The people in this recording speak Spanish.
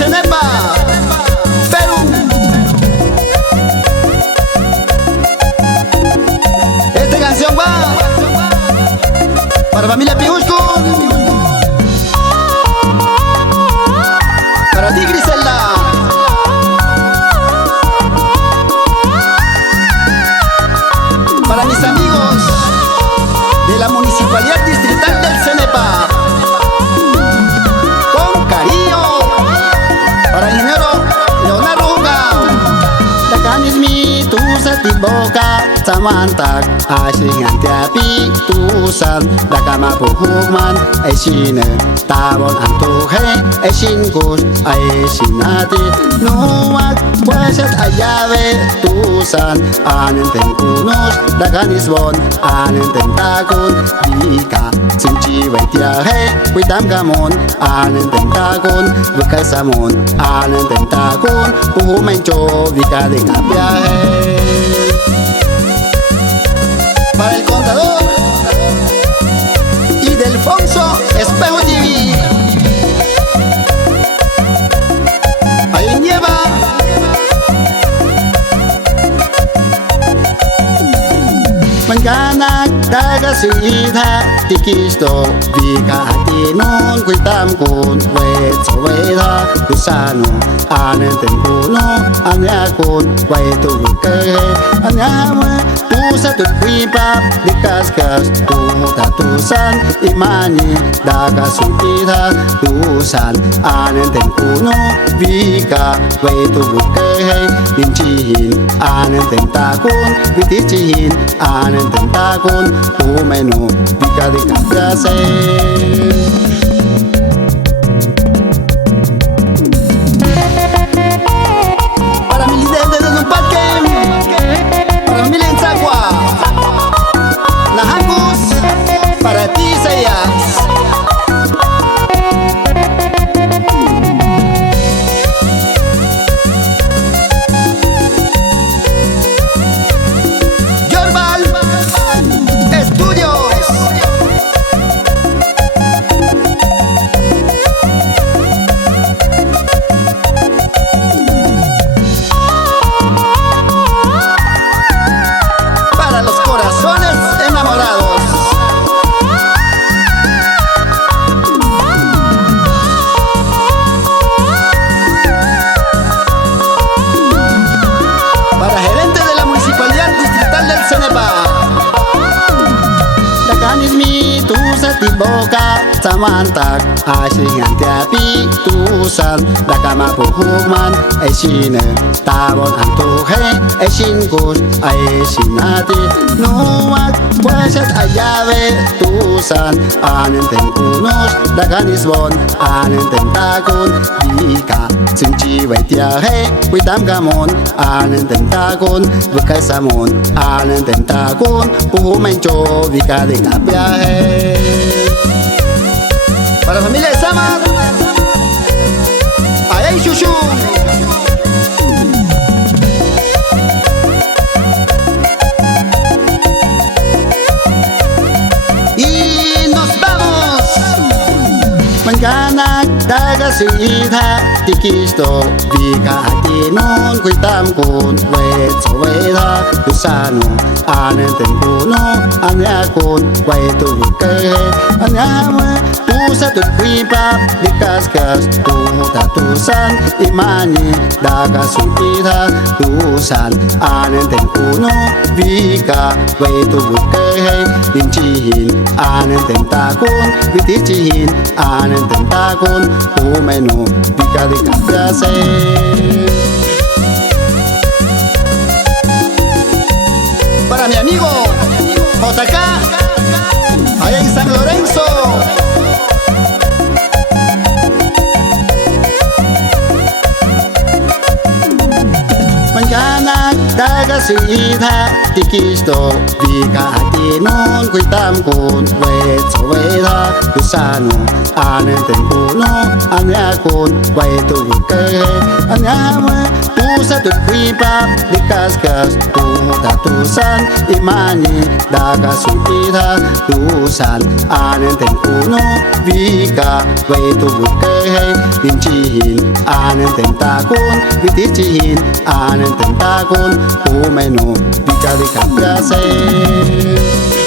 Cenepa, Perú. Esta canción va para familia Piuscun, para ti Griselda, para mis amigos de la Municipalidad Distrital del Cenepa, con cariño, para el ingeniero Leonardo Uga. Takanismi tu satiboka samantak asing antiapi tusan dakama puhukman esine tabon antuhe esinkus esinati nuak pueset ayave tusan anenten kunus dakanisbon anenten takun bika sinci wetiahe witam kamon anenten takun bukasamon anenten takun puhumencho bika de para el contador y Delfonso Espejo TV. Ahí nieva. Manganak daga suita tikisto vika atinon kuitam kun wetso weta tusano anenten kuno anyakun wetu ke anyama tusa tutwipa dikaskas tatusan imani daga suita tusan anenten kuno vika wetu ke dincihin anenten takun vitichihin anenten takun umenu vika dikasase. Para ti, Sayas. Yorbal Estudios. Para los corazones enamorados. Takanismi tu satiboka samantak asing antiapi tusan dakama puhukman esine tabon antuhe esinkus esinati nuak pueset ayave tusan anenten kunus dakanisbon anenten takun bika sinci wetiahe witam kamon anenten takun bukasamon anenten takun puhumencho vika de viaje. Para la familia de Samar, ahí Shushu. Y nos vamos. Mañana daga suita tikisto vika atinon kuitam kun wetso weta tusano anenten kuno anyakun wetu ke anyama tusa tutwipa dikaskas tatusan imani daga suita tusan anenten kuno vika wetu ke dincihin anenten takun vitichihin anenten takun umenu vika dikasase. Para mi amigo JK, allá en San Lorenzo. Mañana daga Sita tikisto vika atinon kuitam kun wet weta kusano anen tempuno anya kun wetu ke anya we tu satu kuipa dikaskas tu tatusan imani daga sita tusan anen tempuno vika wetu ke dincihin anen tentakun vitihin anen tentakun menu pica de cambiarse.